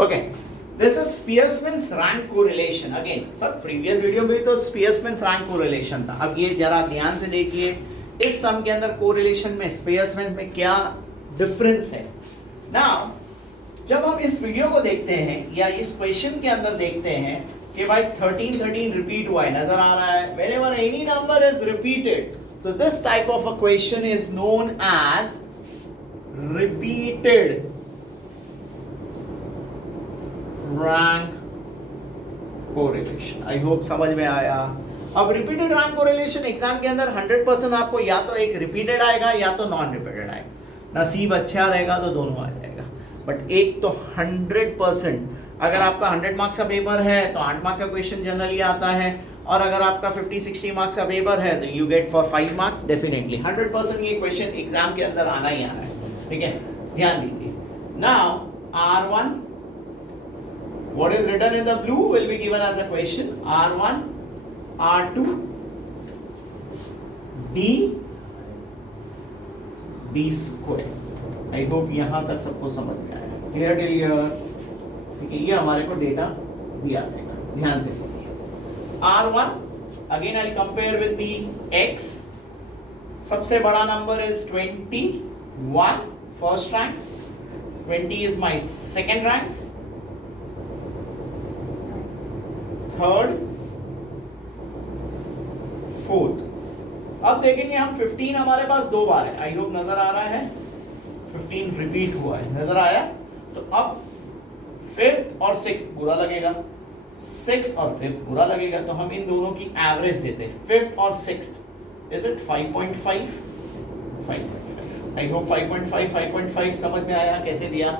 Okay, this is Spearman's rank correlation. Again sir previous video में तो स्पियरमैन्स rank correlation था, अब ये जरा ध्यान से देखिए इस सम के अंदर कोरिलेशन में स्पियरमैन्स में क्या डिफरेंस है। नाउ जब हम इस वीडियो को देखते हैं या इस क्वेश्चन के अंदर देखते हैं कि भाई 13 रिपीट हुआ है, नजर आ रहा है, whenever any number is repeated, so this type of a question is known as repeated rank correlation। I hope समझ में आया। अब रिपीटेड रैंक कोरिलेशन एग्जाम के अंदर 100% आपको या तो एक रिपीटेड आएगा या तो नॉन रिपीटेड आएगा। नसीब अच्छा रहेगा तो दोनों आ जाएगा, बट एक तो 100%। अगर आपका 100 मार्क्स का पेपर है तो 8 मार्क्स का क्वेश्चन जनरली आता है, और अगर आपका 50-60 मार्क्स का पेपर है तो you get for 5 marks definitely 100% ये क्वेश्चन एग्जाम के अंदर आना ही आना है। ठीक है, ध्यान दीजिए। Now R1 what is written in the blue will be given as a question, R1 R2 D square। I hope यहां तक सबको समझ में आया। क्लियर क्लियर, ठीक है, ये हमारे को डेटा दिया जाएगा, ध्यान से लीजिए। R1 again I compare with the X, सबसे बड़ा number is 21 first rank, 20 is my second rank, third, fourth. अब देखेंगे हम 15 हमारे पास दो बार है, आई होप नजर आ रहा है, 15 रिपीट हुआ है, नजर आया। तो अब फिफ्थ और सिक्स्थ बुरा लगेगा, सिक्स्थ और फिफ्थ बुरा लगेगा, तो हम इन दोनों की एवरेज देते हैं, फिफ्थ और sixth. Is it 5.5? 5.5। I hope 5.5 5.5 समझ में आया कैसे दिया।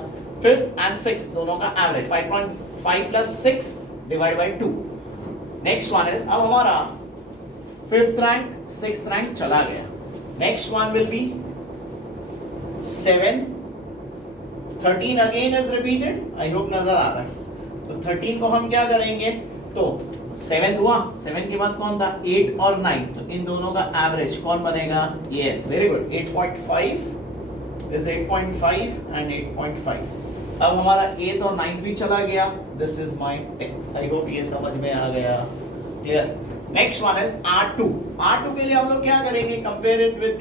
फिफ्थ एंड सिक्स्थ दोनों का average 5.5 plus 6 divide by 2। Next one is, अब हमारा फिफ्थ रैंक सिक्स्थ रैंक चला गया, next one will be 7, 13 again is repeated, I hope नजर आ रहा है। तो 13 को हम क्या करेंगे, तो 7 हुआ, 7 के बाद कौन था, 8 और 9, तो इन दोनों का एवरेज कौन बनेगा, yes very good, 8.5 is 8.5 and 8.5। अब हमारा 8 और 9 भी चला गया, this is my 10। I hope ये समझ में आ गया, clear. Next one is R2। R2 के लिए हम लोग क्या करेंगे, कंपेयर इट विद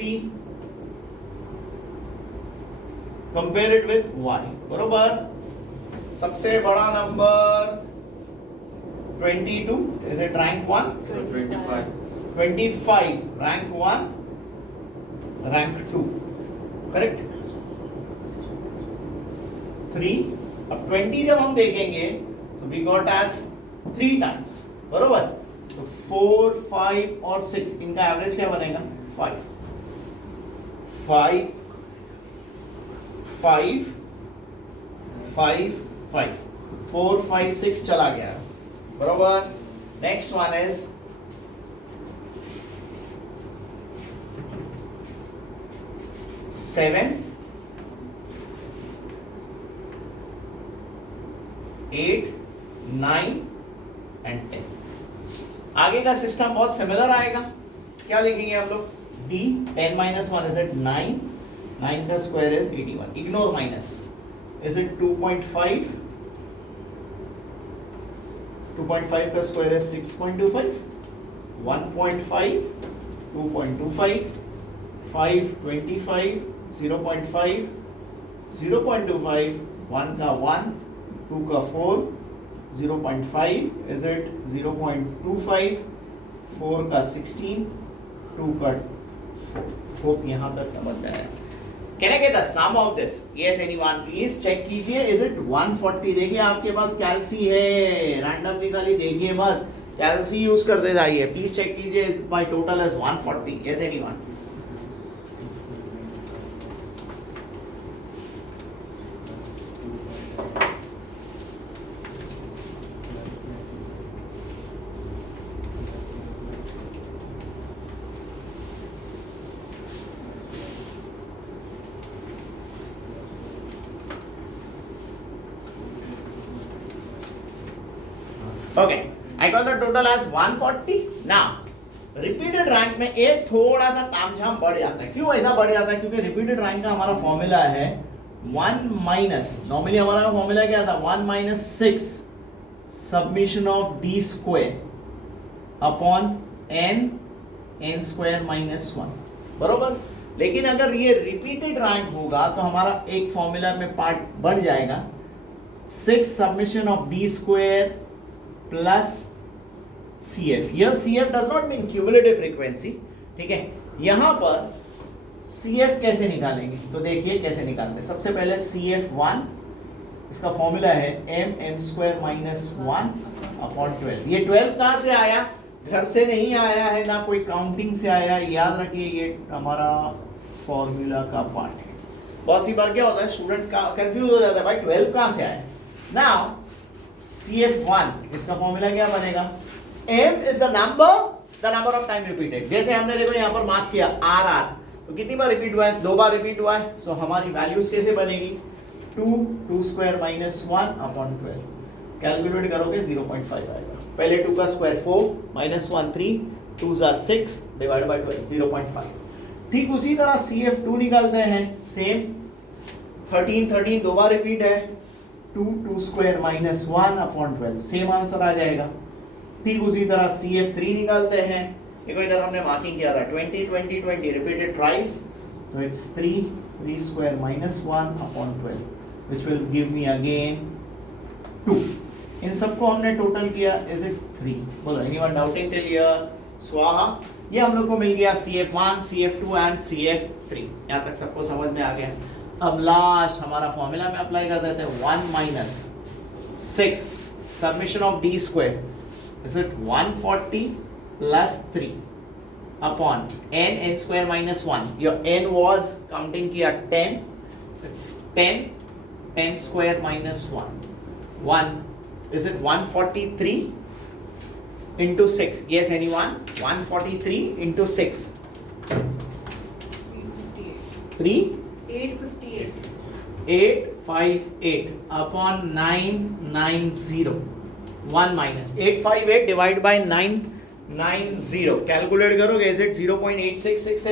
Y, बरोबर। सबसे बड़ा number 22, is it rank 1? 25 rank 1, rank 2, correct. 3, अब 20 जब हम देखेंगे तो वी गॉट एज 3 टाइम्स, बरोबर। तो 4, 5 और 6 इनका एवरेज क्या बनेगा, 5 5 5 5 5 4 5 6 चला गया, बरोबर। Next one is 7, 8, 9 and 10। आगे का सिस्टम बहुत सिमिलर आएगा, क्या लिखेंगे हम लोग, D 10 minus 1 is it 9, 9 का square is 81, ignore minus, is it 2.5, 2.5 का स्क्वायर इज 6.25, 1.5, 2.25, 5, 25, 0.5, 0.25, 1 का 1, 2 का 4, 0.5 is it 0.25, 4 का 16, 2 का 4। होप यहाँ तक समझ में आया। Can I get the sum of this? Yes anyone, please check कीजिए। Is it 140? देखिए आपके पास कैल्सी है, रैंडम निकाली देखिए मत, कैल्सी यूज करते जाइए। प्लीज चेक कीजिए, my total is 140। Yes anyone? Okay, I call the total as 140। Now repeated rank में एक थोड़ा सा तामझाम बढ़ जाता है। क्यों ऐसा बढ़ जाता है, क्योंकि रिपीटेड रैंक का हमारा फॉर्मूला है 1 माइनस, नॉर्मली हमारा फॉर्मूला क्या था, 1 minus 6 submission of D square upon n square minus 1, बरोबर। लेकिन अगर ये रिपीटेड रैंक होगा तो हमारा एक फॉर्मूला में पार्ट बढ़ जाएगा, 6 submission of D square plus CF। यह CF does not mean cumulative frequency, ठीक है। यहां पर CF कैसे निकालेंगे, तो देखिए कैसे निकालते हैं। सबसे पहले CF1, इसका फॉर्मूला है m स्क्वायर माइनस 1 अपॉन 12। ये 12 कहां से आया, घर से नहीं आया है, ना कोई काउंटिंग से आया, याद रखिए ये हमारा फॉर्मूला का पार्ट है। बहुत सी बार क्या होता है, स्टूडेंट का कंफ्यूज हो जाता है, भाई 12 कहां से आया। नाउ CF1, इसका फॉर्मूला क्या बनेगा, m is the number of time repeated. जैसे हमने देखो यहां पर मार्क किया RR, तो कितनी बार रिपीट हुआ है, 2 बार रिपीट हुआ है। सो हमारी वैल्यूज कैसे बनेगी, 2 स्क्वायर माइनस 1 अपॉन 12। कैलकुलेट करोगे 0.5 आएगा। पहले 2 का स्क्वायर 4 माइनस 1 3, 2 6 डिवाइड बाय 12 0.5। ठीक उसी तरह CF2 निकालते हैं, सेम 13 2 बार रिपीट है, 2 square minus 1 upon 12, same answer आ जाएगा। ठीक उसी तरह CF3 निकालते हैं, देखो इधर हमने मार्किंग किया था 20 रिपीटेड ट्वाइस, तो it's 3 square minus 1 upon 12 which will give me again 2। इन सबको हमने टोटल किया, इज इट 3। बोलो एनीवन डाउटिंग टिल हियर, स्वाहा। ये हम लोग को मिल गया CF1, CF2 एंड CF3। यहाँ तक सबको समझ में आ गया। अब लास्ट हमारा फॉर्मूला में अप्लाई कर देते हैं, 1 minus 6 submission of D square, is it 140 plus 3 upon n square minus 1। Your n was counting किया 10, it's 10 square minus 1 is it 143 into 6? Yes, anyone? 143 into 6. 858. 858 upon 990. 1 minus 858 divided by 990. Calculate करोगे, is it 0.866?